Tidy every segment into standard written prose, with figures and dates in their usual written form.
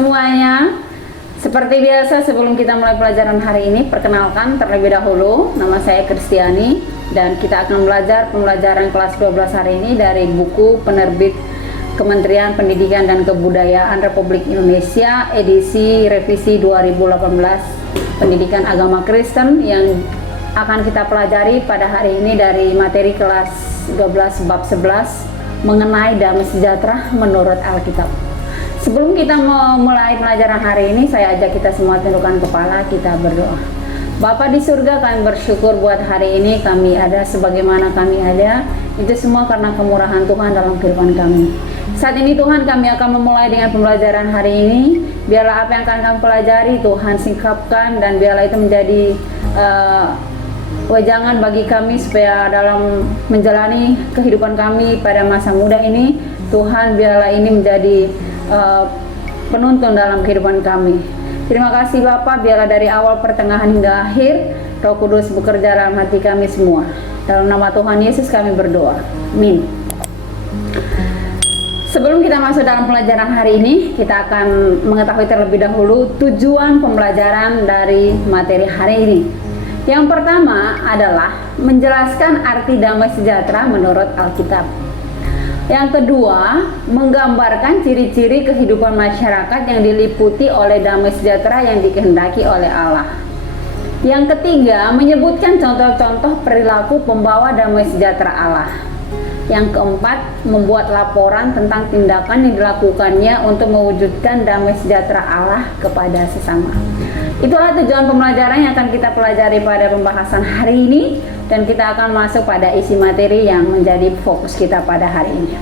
semuanya. Seperti biasa, sebelum kita mulai pelajaran hari ini, perkenalkan terlebih dahulu, nama saya Kristiani dan kita akan belajar pembelajaran kelas 12 hari ini dari buku penerbit Kementerian Pendidikan dan Kebudayaan Republik Indonesia edisi revisi 2018 Pendidikan Agama Kristen yang akan kita pelajari pada hari ini dari materi kelas 12 bab 11 mengenai damai sejahtera menurut Alkitab. Sebelum kita memulai pelajaran hari ini, saya ajak kita semua tundukkan kepala, kita berdoa. Bapa di surga, kami bersyukur buat hari ini kami ada sebagaimana kami ada. Itu semua karena kemurahan Tuhan dalam kehidupan kami. Saat ini Tuhan, kami akan memulai dengan pembelajaran hari ini. Biarlah apa yang akan kami pelajari Tuhan singkapkan dan biarlah itu menjadi wejangan bagi kami supaya dalam menjalani kehidupan kami pada masa muda ini, Tuhan biarlah ini menjadi penuntun dalam kehidupan kami. Terima kasih Bapak, biarlah dari awal pertengahan hingga akhir Roh Kudus bekerja dalam hati kami semua. Dalam nama Tuhan Yesus kami berdoa. Amin. Sebelum kita masuk dalam pelajaran hari ini, kita akan mengetahui terlebih dahulu tujuan pembelajaran dari materi hari ini. Yang pertama adalah menjelaskan arti damai sejahtera menurut Alkitab. Yang kedua, menggambarkan ciri-ciri kehidupan masyarakat yang diliputi oleh damai sejahtera yang dikehendaki oleh Allah. Yang ketiga, menyebutkan contoh-contoh perilaku pembawa damai sejahtera Allah. Yang keempat, membuat laporan tentang tindakan yang dilakukannya untuk mewujudkan damai sejahtera Allah kepada sesama. Itulah tujuan pembelajaran yang akan kita pelajari pada pembahasan hari ini, dan kita akan masuk pada isi materi yang menjadi fokus kita pada hari ini.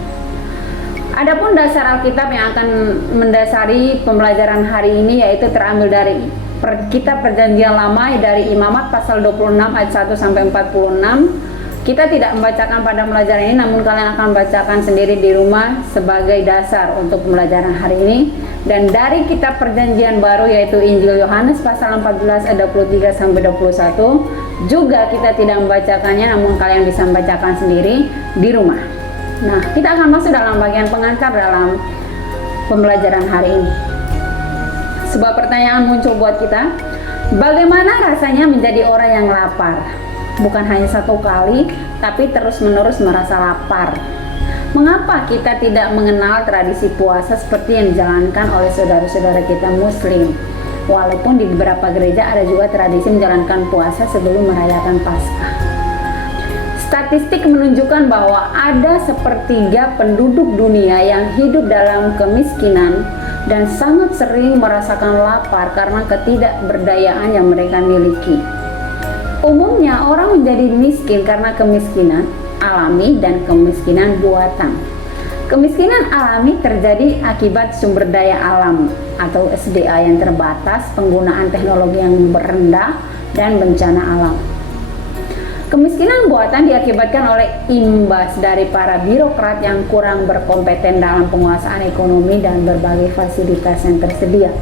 Adapun dasar Alkitab yang akan mendasari pembelajaran hari ini yaitu terambil dari Kitab Perjanjian Lama dari Imamat pasal 26 ayat 1 sampai 46. Kita tidak membacakan pada pembelajaran ini, namun kalian akan bacakan sendiri di rumah sebagai dasar untuk pembelajaran hari ini. Dan dari Kitab Perjanjian Baru yaitu Injil Yohanes pasal 14 ayat 23 sampai 21 juga kita tidak membacakannya, namun kalian bisa membacakan sendiri di rumah. Nah, kita akan masuk dalam bagian pengantar dalam pembelajaran hari ini. Sebuah pertanyaan muncul buat kita, bagaimana rasanya menjadi orang yang lapar? Bukan hanya satu kali, tapi terus-menerus merasa lapar. Mengapa kita tidak mengenal tradisi puasa seperti yang dijalankan oleh saudara-saudara kita Muslim? Walaupun di beberapa gereja ada juga tradisi menjalankan puasa sebelum merayakan Paskah. Statistik menunjukkan bahwa ada sepertiga penduduk dunia yang hidup dalam kemiskinan dan sangat sering merasakan lapar karena ketidakberdayaan yang mereka miliki. Umumnya orang menjadi miskin karena kemiskinan alami dan kemiskinan buatan. Kemiskinan alami terjadi akibat sumber daya alam atau SDA yang terbatas, penggunaan teknologi yang rendah, dan bencana alam. Kemiskinan buatan diakibatkan oleh imbas dari para birokrat yang kurang berkompeten dalam penguasaan ekonomi dan berbagai fasilitas yang tersedia,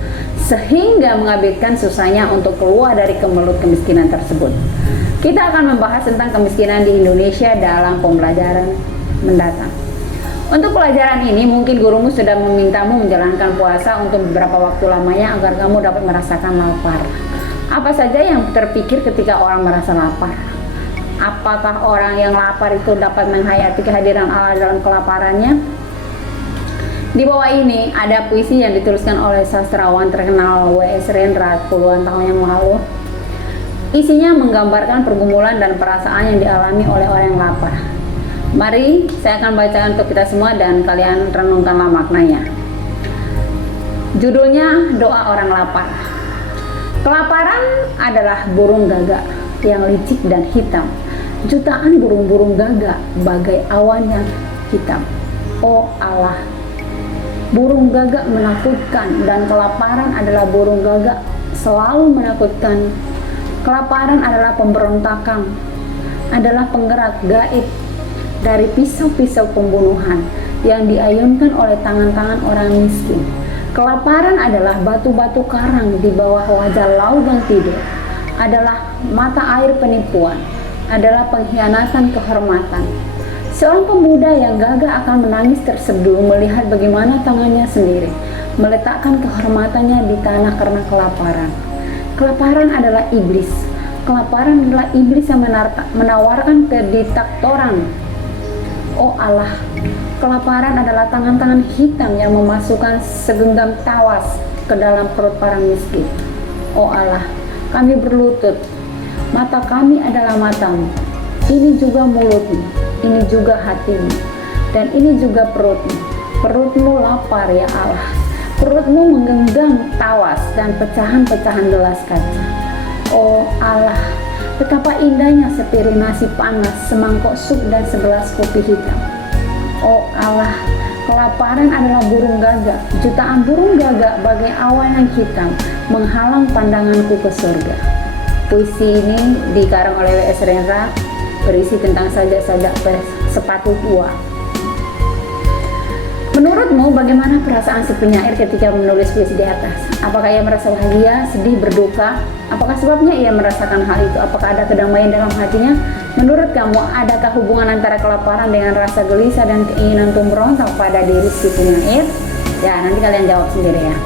sehingga mengabaikan susahnya untuk keluar dari kemelut kemiskinan tersebut. Kita akan membahas tentang kemiskinan di Indonesia dalam pembelajaran mendatang. Untuk pelajaran ini, mungkin gurumu sudah memintamu menjalankan puasa untuk beberapa waktu lamanya agar kamu dapat merasakan lapar. Apa saja yang terpikir ketika orang merasa lapar? Apakah orang yang lapar itu dapat menghayati kehadiran Allah dalam kelaparannya? Di bawah ini ada puisi yang dituliskan oleh sastrawan terkenal W.S. Rendra puluhan tahun yang lalu. Isinya menggambarkan pergumulan dan perasaan yang dialami oleh orang yang lapar. Mari saya akan bacakan untuk kita semua dan kalian renungkanlah maknanya. Judulnya Doa Orang Lapar. Kelaparan adalah burung gagak yang licik dan hitam. Jutaan burung-burung gagak bagai awan yang hitam. Oh Allah, burung gagak menakutkan dan kelaparan adalah burung gagak selalu menakutkan. Kelaparan adalah pemberontakan, adalah penggerak gaib dari pisau-pisau pembunuhan yang diayunkan oleh tangan-tangan orang miskin. Kelaparan adalah batu-batu karang di bawah wajah laut yang tidur, adalah mata air penipuan, adalah pengkhianatan kehormatan. Seorang pemuda yang gagah akan menangis terseduh melihat bagaimana tangannya sendiri meletakkan kehormatannya di tanah karena kelaparan. Kelaparan adalah iblis. Kelaparan adalah iblis yang menawarkan kediktatoran. Oh Allah, kelaparan adalah tangan-tangan hitam yang memasukkan segenggam tawas ke dalam perut para miskin. Oh Allah, kami berlutut, mata kami adalah matamu, ini juga mulutmu, ini juga hatimu, dan ini juga perutmu. Perutmu lapar ya Allah, perutmu menggenggam tawas dan pecahan-pecahan gelas kaca. Oh Allah, betapa indahnya sepiring nasi panas, semangkok sup dan segelas kopi hitam. Oh Allah, kelaparan adalah burung gagak, jutaan burung gagak bagai awan yang hitam menghalang pandanganku ke surga. Puisi ini dikarang oleh W.S. Rendra, berisi tentang sajak-sajak sepatu tua. Menurutmu bagaimana perasaan si penyair ketika menulis puisi di atas? Apakah ia merasa bahagia, sedih, berduka? Apakah sebabnya ia merasakan hal itu? Apakah ada kedamaian dalam hatinya? Menurut kamu, adakah hubungan antara kelaparan dengan rasa gelisah dan keinginan untuk berontak pada diri si penyair? Ya, nanti kalian jawab sendiri ya.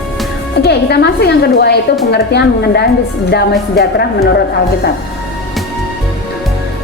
Oke, kita masuk yang kedua, yaitu pengertian mengenai damai sejahtera menurut Alkitab.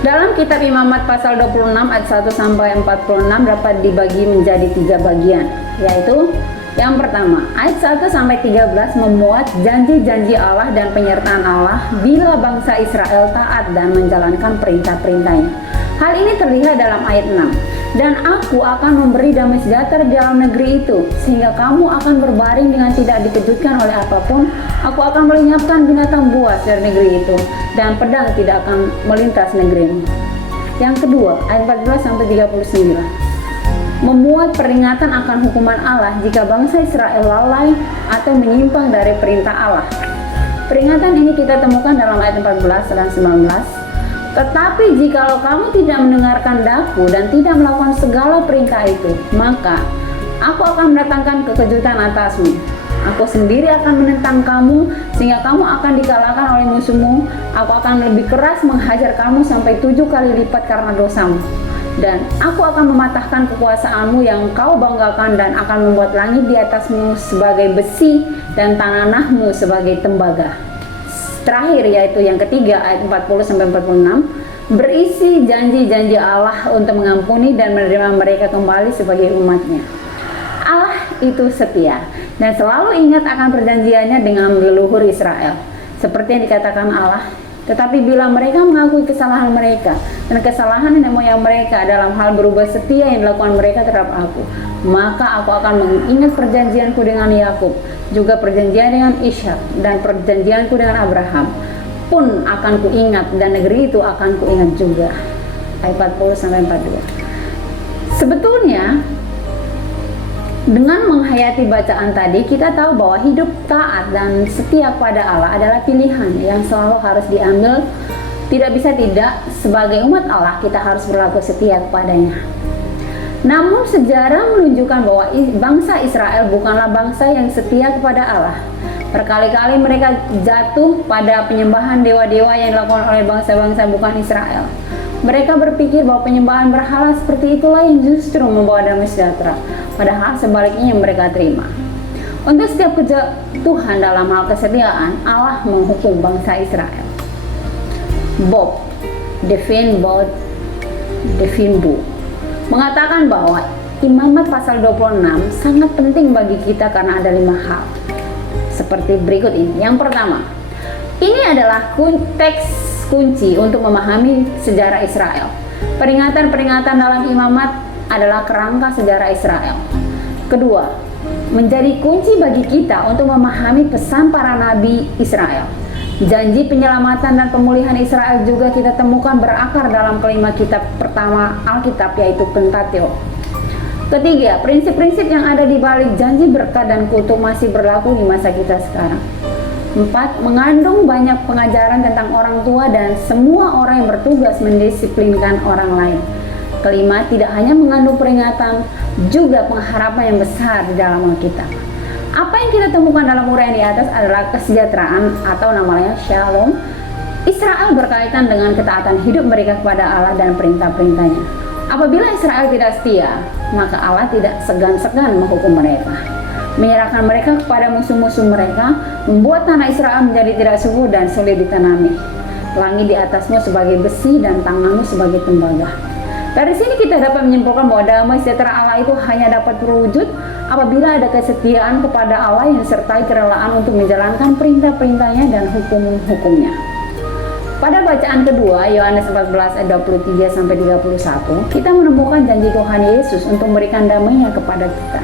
Dalam kitab Imamat pasal 26 ayat 1 sampai 46 dapat dibagi menjadi 3 bagian, yaitu yang pertama, ayat 1 sampai 13 memuat janji-janji Allah dan penyertaan Allah bila bangsa Israel taat dan menjalankan perintah-perintahnya. Hal ini terlihat dalam ayat 6. Dan aku akan memberi damai sejahtera di dalam negeri itu, sehingga kamu akan berbaring dengan tidak dikejutkan oleh apapun. Aku akan melenyapkan binatang buas dari negeri itu, dan pedang tidak akan melintas negerimu. Yang kedua, ayat 14 sampai 39 memuat peringatan akan hukuman Allah jika bangsa Israel lalai atau menyimpang dari perintah Allah. Peringatan ini kita temukan dalam ayat 14 dan 19. Tetapi jikalau kamu tidak mendengarkan daku dan tidak melakukan segala perintah itu, maka aku akan mendatangkan kekejutan atasmu. Aku sendiri akan menentang kamu sehingga kamu akan dikalahkan oleh musuhmu. Aku akan lebih keras menghajar kamu sampai 7 kali lipat karena dosamu. Dan aku akan mematahkan kekuasaanmu yang kau banggakan dan akan membuat langit di atasmu sebagai besi dan tanahmu sebagai tembaga. Terakhir, yaitu yang ketiga, ayat 40 sampai 46 berisi janji-janji Allah untuk mengampuni dan menerima mereka kembali sebagai umatnya. Allah itu setia dan selalu ingat akan perjanjiannya dengan leluhur Israel, seperti yang dikatakan Allah. Tetapi bila mereka mengakui kesalahan mereka dan kesalahan nenek moyang mereka dalam hal berubah setia yang dilakukan mereka terhadap aku, maka aku akan mengingat perjanjianku dengan Yakub, juga perjanjian dengan Ishak dan perjanjianku dengan Abraham pun akan kuingat, dan negeri itu akan kuingat juga. Ayat 40 sampai 42. Sebetulnya dengan menghayati bacaan tadi, kita tahu bahwa hidup taat dan setia pada Allah adalah pilihan yang selalu harus diambil. Tidak bisa tidak, sebagai umat Allah kita harus berlaku setia kepadanya. Namun sejarah menunjukkan bahwa bangsa Israel bukanlah bangsa yang setia kepada Allah. Berkali-kali mereka jatuh pada penyembahan dewa-dewa yang dilakukan oleh bangsa-bangsa bukan Israel. Mereka berpikir bahwa penyembahan berhala seperti itulah yang justru membawa damai sejahtera, padahal sebaliknya yang mereka terima. Untuk setiap kejatuhan dalam hal kesetiaan, Allah menghukum bangsa Israel. Bob Devin Bu mengatakan bahwa Imamat pasal 26 sangat penting bagi kita karena ada 5 hal seperti berikut ini. Yang pertama, ini adalah teks kunci untuk memahami sejarah Israel. Peringatan-peringatan dalam Imamat adalah kerangka sejarah Israel. Kedua, menjadi kunci bagi kita untuk memahami pesan para nabi Israel. Janji penyelamatan dan pemulihan Israel juga kita temukan berakar dalam kelima kitab pertama Alkitab, yaitu Pentateuk. Ketiga, prinsip-prinsip yang ada di balik janji berkat dan kutuk masih berlaku di masa kita sekarang. 4. Mengandung banyak pengajaran tentang orang tua dan semua orang yang bertugas mendisiplinkan orang lain. Kelima, tidak hanya mengandung peringatan, juga pengharapan yang besar di dalam Alkitab. Apa yang kita temukan dalam uraian di atas adalah kesejahteraan atau namanya Shalom Israel berkaitan dengan ketaatan hidup mereka kepada Allah dan perintah-perintahnya. Apabila Israel tidak setia, maka Allah tidak segan-segan menghukum mereka. menyerahkan mereka kepada musuh-musuh mereka, membuat tanah Israel menjadi tidak subur dan sulit ditanami. Langit di atasmu sebagai besi dan tanganmu sebagai tembaga. Dari sini kita dapat menyimpulkan bahwa damai sejahtera Allah itu hanya dapat terwujud apabila ada kesetiaan kepada Allah yang disertai kerelaan untuk menjalankan perintah-perintahnya dan hukum-hukumnya. Pada bacaan kedua, Yohanes 14 ayat 23-31, kita menemukan janji Tuhan Yesus untuk memberikan damainya kepada kita.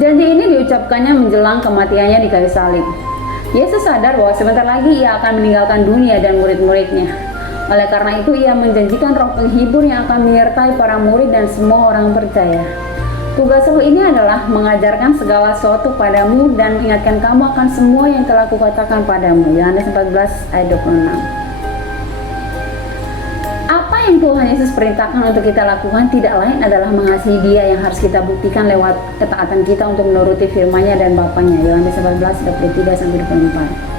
Janji ini diucapkannya menjelang kematiannya di kayu salib. Yesus sadar bahwa sebentar lagi ia akan meninggalkan dunia dan murid-muridnya. Oleh karena itu ia menjanjikan roh penghibur yang akan menyertai para murid dan semua orang percaya. Tugas roh ini adalah mengajarkan segala sesuatu padamu dan mengingatkan kamu akan semua yang telah kukatakan padamu. Yohanes 14 ayat 26. Apa yang Tuhan Yesus perintahkan untuk kita lakukan tidak lain adalah mengasihi Dia yang harus kita buktikan lewat ketaatan kita untuk menuruti firman-Nya dan Bapa-Nya. Yohanes 14 23-24.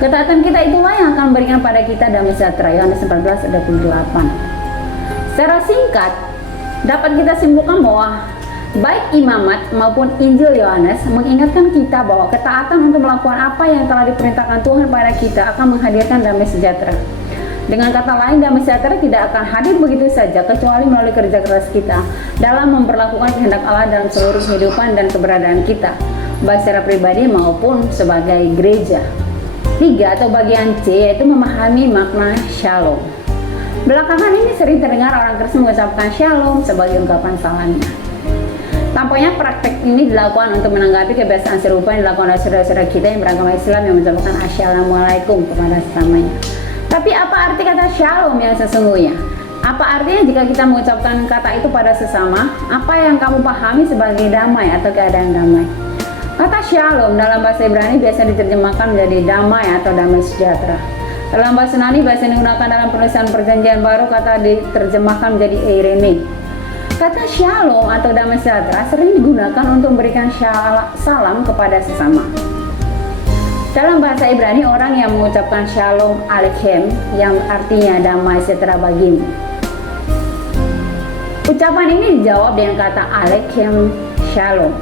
Ketaatan kita itulah yang akan memberikan pada kita damai sejahtera. Yohanes 14 ayat 28. Secara singkat, dapat kita simpulkan bahwa baik Imamat maupun Injil Yohanes mengingatkan kita bahwa ketaatan untuk melakukan apa yang telah diperintahkan Tuhan pada kita akan menghadirkan damai sejahtera. Dengan kata lain, damai sejahtera tidak akan hadir begitu saja kecuali melalui kerja keras kita dalam memperlakukan kehendak Allah dalam seluruh kehidupan dan keberadaan kita, baik secara pribadi maupun sebagai gereja. 3 atau bagian C yaitu memahami makna shalom. Belakangan ini sering terdengar orang Kristen mengucapkan shalom sebagai ungkapan salamnya. Tampaknya praktek ini dilakukan untuk menanggapi kebiasaan serupa yang dilakukan oleh saudara-saudara kita yang beragama Islam yang mengucapkan assalamualaikum kepada sesamanya. Tapi apa arti kata shalom yang sesungguhnya? Apa artinya jika kita mengucapkan kata itu pada sesama? Apa yang kamu pahami sebagai damai atau keadaan damai? Kata shalom dalam bahasa Ibrani biasa diterjemahkan menjadi damai atau damai sejahtera. Dalam bahasa Yunani biasa digunakan dalam penulisan perjanjian baru kata diterjemahkan menjadi eirene. Kata shalom atau damai sejahtera sering digunakan untuk memberikan salam kepada sesama. Dalam bahasa Ibrani orang yang mengucapkan shalom aleichem yang artinya damai sejahtera bagimu. Ucapan ini dijawab dengan kata aleichem shalom.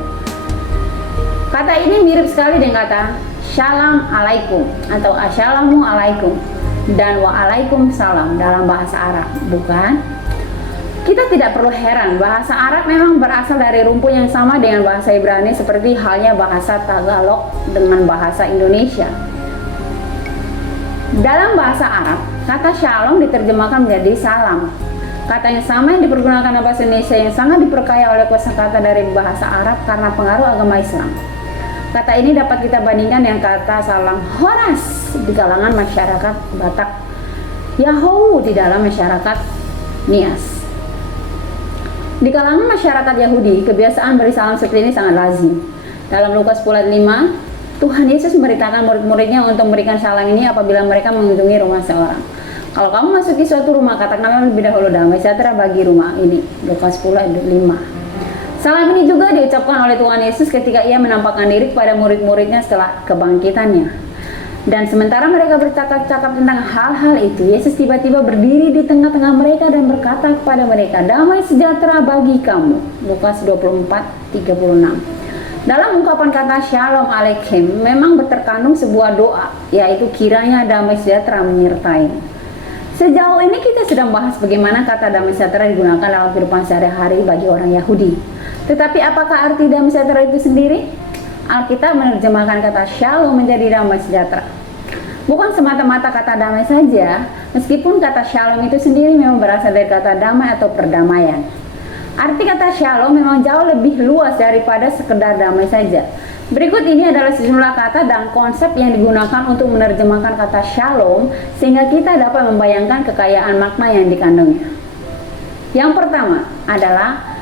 Kata ini mirip sekali dengan kata shalom alaikum atau assalamu alaikum dan waalaikum salam dalam bahasa Arab, bukan? Kita tidak perlu heran, bahasa Arab memang berasal dari rumpun yang sama dengan bahasa Ibrani seperti halnya bahasa Tagalog dengan bahasa Indonesia. Dalam bahasa Arab, kata shalom diterjemahkan menjadi salam. Kata yang sama yang dipergunakan dalam bahasa Indonesia yang sangat diperkaya oleh kosakata dari bahasa Arab karena pengaruh agama Islam. Kata ini dapat kita bandingkan dengan kata salam horas di kalangan masyarakat Batak, Yahoo di dalam masyarakat Nias. Di kalangan masyarakat Yahudi, kebiasaan beri salam seperti ini sangat lazim. Dalam Lukas 10 ayat 5, Tuhan Yesus memberitakan murid-muridnya untuk memberikan salam ini apabila mereka mengunjungi rumah seorang. Kalau kamu masuki suatu rumah, katakanlah lebih dahulu damai sejahtera bagi rumah ini. Lukas 10 ayat 5. Salam ini juga diucapkan oleh Tuhan Yesus ketika ia menampakkan diri kepada murid-muridnya setelah kebangkitannya. Dan sementara mereka bercakap-cakap tentang hal-hal itu, Yesus tiba-tiba berdiri di tengah-tengah mereka dan berkata kepada mereka, damai sejahtera bagi kamu. Lukas 24:36. Dalam ungkapan kata shalom aleichem memang terkandung sebuah doa, yaitu kiranya damai sejahtera menyertai. Sejauh ini kita sedang bahas bagaimana kata damai sejahtera digunakan dalam kehidupan sehari-hari bagi orang Yahudi. Tetapi apakah arti damai sejahtera itu sendiri? Alkitab menerjemahkan kata shalom menjadi damai sejahtera. Bukan semata-mata kata damai saja, meskipun kata shalom itu sendiri memang berasal dari kata damai atau perdamaian. Arti kata shalom memang jauh lebih luas daripada sekedar damai saja. Berikut ini adalah sejumlah kata dan konsep yang digunakan untuk menerjemahkan kata shalom sehingga kita dapat membayangkan kekayaan makna yang dikandungnya. Yang pertama adalah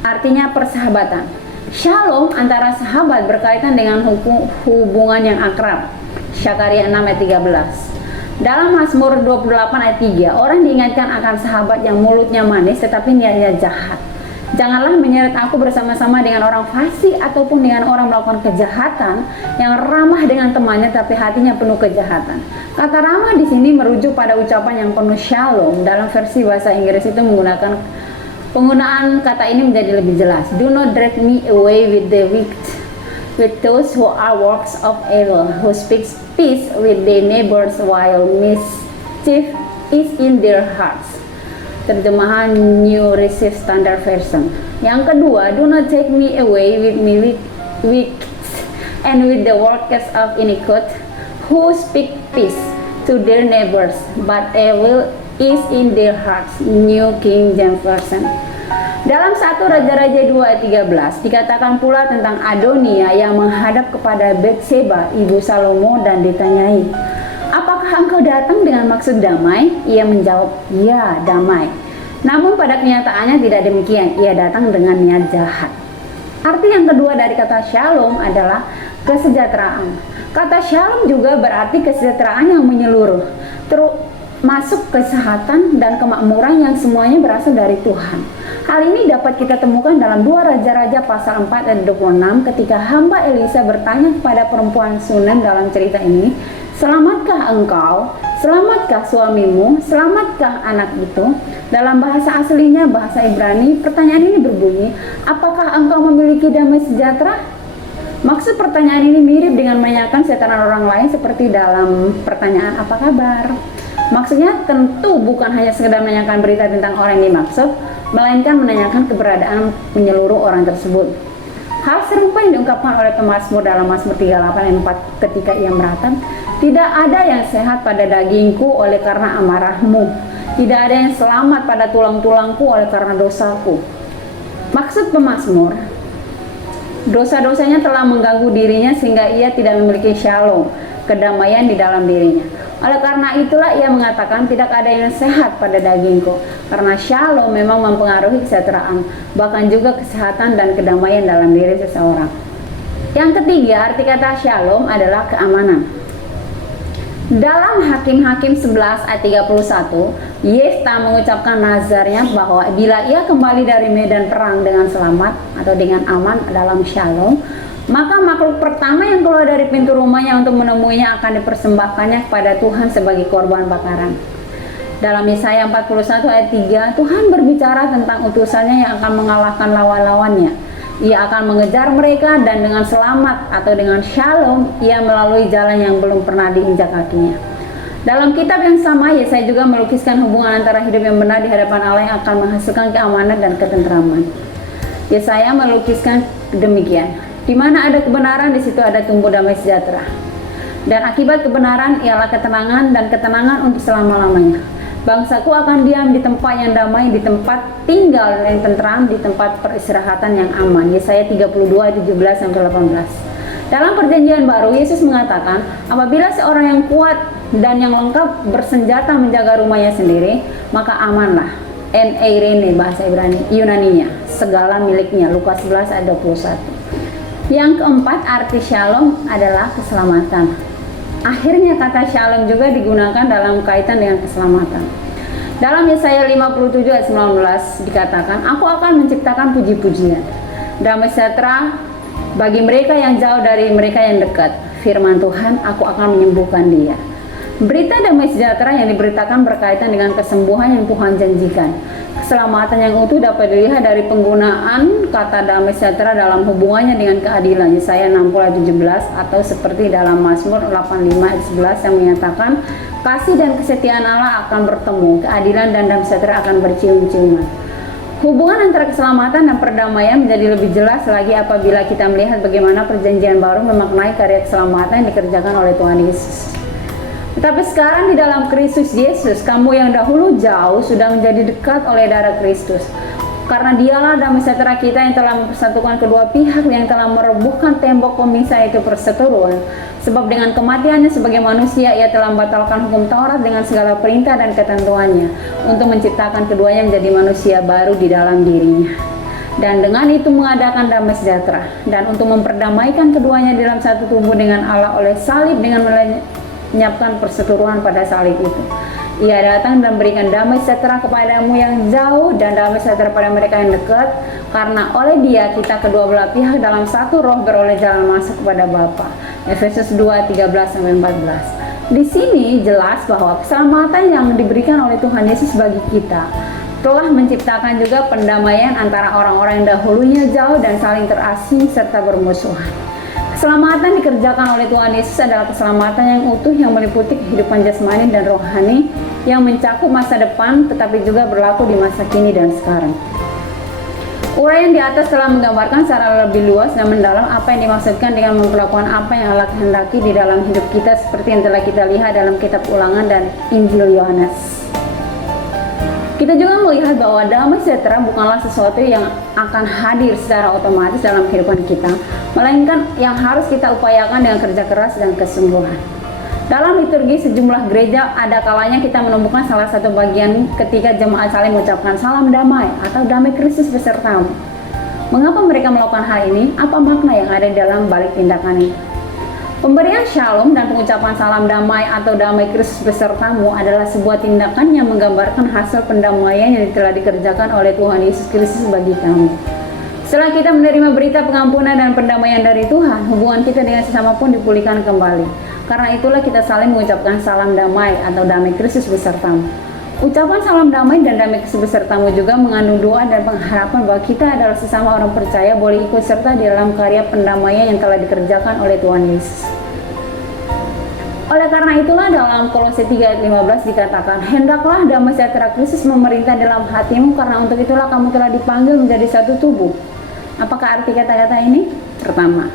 artinya persahabatan. Shalom antara sahabat berkaitan dengan hubungan yang akrab. Syakaria 6 ayat 13. Dalam Mazmur 28 ayat 3, orang diingatkan akan sahabat yang mulutnya manis tetapi niatnya jahat. Janganlah menyeret aku bersama-sama dengan orang fasik ataupun dengan orang melakukan kejahatan yang ramah dengan temannya tapi hatinya penuh kejahatan. Kata ramah di sini merujuk pada ucapan yang penuh shalom. Dalam versi bahasa Inggris itu menggunakan Penggunaan kata ini menjadi lebih jelas. Do not drag me away with the wicked, with those who are works of evil, who speaks peace with their neighbors while mischief is in their hearts. Terjemahan New Revised Standard Version. Yang kedua, do not take me away with me wicked and with the workers of iniquity, who speak peace to their neighbors, but evil is in their hearts. New King James Version. Dalam 1 Raja-Raja 2 ayat 13 dikatakan pula tentang Adonia yang menghadap kepada Bathsheba, ibu Salomo, dan ditanyai, apakah engkau datang dengan maksud damai? Ia menjawab, ya, damai. Namun pada kenyataannya tidak demikian, ia datang dengan niat jahat. Arti yang kedua dari kata shalom adalah kesejahteraan. Kata shalom juga berarti kesejahteraan yang menyeluruh, termasuk kesehatan dan kemakmuran yang semuanya berasal dari Tuhan. Hal ini dapat kita temukan dalam 2 Raja-Raja pasal 4 ayat 26 ketika hamba Elisa bertanya kepada perempuan Sunem dalam cerita ini, selamatkah engkau? Selamatkah suamimu? Selamatkah anak itu? Dalam bahasa aslinya, bahasa Ibrani, pertanyaan ini berbunyi, apakah engkau memiliki damai sejahtera? Maksud pertanyaan ini mirip dengan menanyakan setan orang lain seperti dalam pertanyaan apa kabar. Maksudnya tentu bukan hanya sekedar menanyakan berita tentang orang yang dimaksud, melainkan menanyakan keberadaan menyeluruh orang tersebut. Hal serupa yang diungkapkan oleh pemazmur dalam Mazmur 38 ayat 4 ketika ia meratap, tidak ada yang sehat pada dagingku oleh karena amarahmu, tidak ada yang selamat pada tulang-tulangku oleh karena dosaku. Maksud pemazmur, dosa-dosanya telah mengganggu dirinya sehingga ia tidak memiliki shalom, kedamaian di dalam dirinya. Oleh karena itulah ia mengatakan tidak ada yang sehat pada dagingku, karena shalom memang mempengaruhi kesejahteraan, bahkan juga kesehatan dan kedamaian dalam diri seseorang. Yang ketiga, arti kata shalom adalah keamanan. Dalam Hakim-Hakim 11 ayat 31, Yefta mengucapkan nazarnya bahwa bila ia kembali dari medan perang dengan selamat atau dengan aman dalam shalom, maka makhluk pertama yang keluar dari pintu rumahnya untuk menemuinya akan dipersembahkannya kepada Tuhan sebagai korban bakaran. Dalam Yesaya 41 ayat 3, Tuhan berbicara tentang utusannya yang akan mengalahkan lawan-lawannya. Ia akan mengejar mereka dan dengan selamat atau dengan shalom, ia melalui jalan yang belum pernah diinjak kakinya. Dalam kitab yang sama, Yesaya juga melukiskan hubungan antara hidup yang benar di hadapan Allah yang akan menghasilkan keamanan dan ketentraman. Yesaya melukiskan demikian. Di mana ada kebenaran, di situ ada tumbuh damai sejahtera. Dan akibat kebenaran ialah ketenangan dan ketenangan untuk selama-lamanya. Bangsaku akan diam di tempat yang damai, di tempat tinggal yang tentram, di tempat peristirahatan yang aman. Yesaya 32 ayat 17-18. Dalam perjanjian baru, Yesus mengatakan, apabila seorang yang kuat dan yang lengkap bersenjata menjaga rumahnya sendiri, maka amanlah. Eirene bahasa Ibrani, Yunaninya, segala miliknya. Lukas 11 ayat 21. Yang keempat, arti shalom adalah keselamatan. Akhirnya kata shalom juga digunakan dalam kaitan dengan keselamatan. Dalam Yesaya 57 ayat 19 dikatakan, aku akan menciptakan puji-pujian, damai sejahtera bagi mereka yang jauh dari mereka yang dekat. Firman Tuhan, aku akan menyembuhkan dia. Berita damai sejahtera yang diberitakan berkaitan dengan kesembuhan yang Tuhan janjikan. Keselamatan yang utuh dapat dilihat dari penggunaan kata damai sejahtera dalam hubungannya dengan keadilan. Yesaya 60 ayat 17 atau seperti dalam Mazmur 85 ayat 11 yang menyatakan kasih dan kesetiaan Allah akan bertemu, keadilan dan damai sejahtera akan bercium-ciuman. Hubungan antara keselamatan dan perdamaian menjadi lebih jelas lagi apabila kita melihat bagaimana perjanjian baru memaknai karya keselamatan yang dikerjakan oleh Tuhan Yesus. Tetapi sekarang di dalam Kristus Yesus, kamu yang dahulu jauh sudah menjadi dekat oleh darah Kristus. Karena dialah damai sejahtera kita yang telah mempersatukan kedua pihak, yang telah merobohkan tembok pemisah itu perseteruan. Sebab dengan kematiannya sebagai manusia, ia telah membatalkan hukum Taurat dengan segala perintah dan ketentuannya, untuk menciptakan keduanya menjadi manusia baru di dalam dirinya. Dan dengan itu mengadakan damai sejahtera, dan untuk memperdamaikan keduanya dalam satu tubuh dengan Allah oleh salib dengan menyiapkan perseteruan pada salib itu. Ia datang dan berikan damai sejahtera kepadamu yang jauh dan damai sejahtera pada mereka yang dekat, karena oleh dia kita kedua belah pihak dalam satu roh beroleh jalan masuk kepada Bapa. Efesus 2:13-14. Di sini jelas bahwa keselamatan yang diberikan oleh Tuhan Yesus bagi kita telah menciptakan juga pendamaian antara orang-orang yang dahulunya jauh dan saling terasing serta bermusuhan. Keselamatan dikerjakan oleh Tuhan Yesus adalah keselamatan yang utuh yang meliputi kehidupan jasmani dan rohani yang mencakup masa depan tetapi juga berlaku di masa kini dan sekarang. Uraian di atas telah menggambarkan secara lebih luas dan mendalam apa yang dimaksudkan dengan memperlakukan apa yang Allah kehendaki di dalam hidup kita seperti yang telah kita lihat dalam kitab Ulangan dan Injil Yohanes. Kita juga melihat bahwa damai sejahtera bukanlah sesuatu yang akan hadir secara otomatis dalam kehidupan kita, melainkan yang harus kita upayakan dengan kerja keras dan kesungguhan. Dalam liturgi sejumlah gereja ada kalanya kita menemukan salah satu bagian ketika jemaat saling mengucapkan salam damai atau damai Kristus besertamu. Mengapa mereka melakukan hal ini? Apa makna yang ada dalam balik tindakan ini? Pemberian shalom dan pengucapan salam damai atau damai Kristus besertamu adalah sebuah tindakan yang menggambarkan hasil pendamaian yang telah dikerjakan oleh Tuhan Yesus Kristus bagi kamu. Setelah kita menerima berita pengampunan dan pendamaian dari Tuhan, hubungan kita dengan sesama pun dipulihkan kembali. Karena itulah kita saling mengucapkan salam damai atau damai Kristus besertamu. Ucapan salam damai dan damai Kristus besertamu juga mengandung doa dan pengharapan bahwa kita adalah sesama orang percaya boleh ikut serta di dalam karya pendamaian yang telah dikerjakan oleh Tuhan Yesus. Oleh karena itulah dalam Kolose 3 ayat 15 dikatakan, hendaklah damai sejahtera Kristus memerintah dalam hatimu, karena untuk itulah kamu telah dipanggil menjadi satu tubuh. Apakah arti kata-kata ini? Pertama,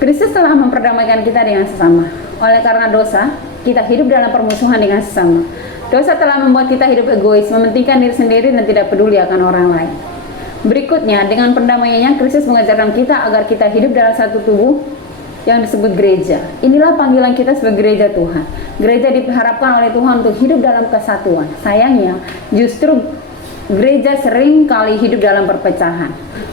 Kristus telah memperdamaikan kita dengan sesama. Oleh karena dosa, kita hidup dalam permusuhan dengan sesama. Dosa telah membuat kita hidup egois, mementingkan diri sendiri dan tidak peduli akan orang lain. Berikutnya, dengan pendamaiannya, Kristus mengajarkan kita agar kita hidup dalam satu tubuh yang disebut gereja. Inilah panggilan kita sebagai gereja Tuhan. Gereja diharapkan oleh Tuhan untuk hidup dalam kesatuan. Sayangnya, justru gereja sering kali hidup dalam perpecahan.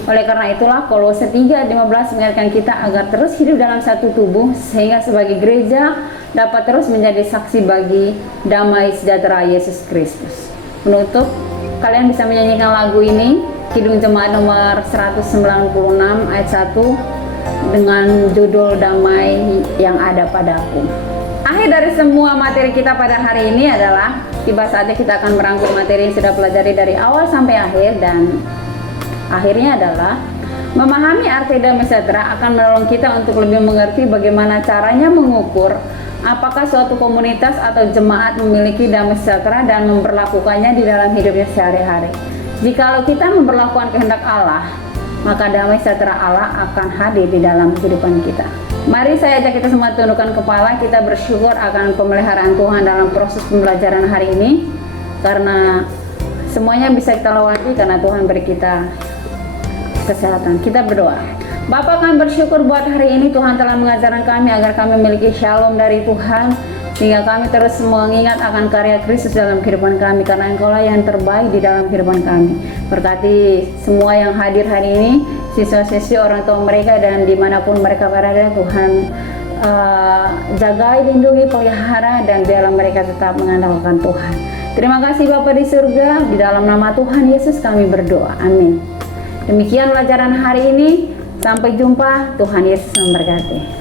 Oleh karena itulah Kolose 3 ayat 15 mengingatkan kita agar terus hidup dalam satu tubuh sehingga sebagai gereja dapat terus menjadi saksi bagi damai sejahtera Yesus Kristus. Penutup, kalian bisa menyanyikan lagu ini, Kidung Jemaat nomor 196 ayat 1 dengan judul Damai yang Ada Padaku. Akhir dari semua materi kita pada hari ini adalah tiba saatnya kita akan merangkum materi yang sudah pelajari dari awal sampai akhir, dan akhirnya adalah memahami arti damai sejahtera akan menolong kita untuk lebih mengerti bagaimana caranya mengukur apakah suatu komunitas atau jemaat memiliki damai sejahtera dan memperlakukannya di dalam hidupnya sehari-hari. Jikalau kita memperlakukan kehendak Allah, maka damai sejahtera Allah akan hadir di dalam kehidupan kita. Mari saya ajak kita semua tundukkan kepala, kita bersyukur akan pemeliharaan Tuhan dalam proses pembelajaran hari ini, karena semuanya bisa kita lewati karena Tuhan beri kita kesehatan. Kita berdoa. Bapa, kami bersyukur buat hari ini Tuhan telah mengajarkan kami agar kami memiliki shalom dari Tuhan, sehingga kami terus mengingat akan karya Kristus dalam kehidupan kami, karena Engkaulah yang terbaik di dalam kehidupan kami. Berkati semua yang hadir hari ini, siswa-siswi, orang tua mereka, dan dimanapun mereka berada, Tuhan jagai, lindungi, pelihara, dan biarlah mereka tetap mengandalkan Tuhan. Terima kasih Bapa di surga, di dalam nama Tuhan Yesus kami berdoa, amin. Demikian pelajaran hari ini, sampai jumpa, Tuhan Yesus memberkati.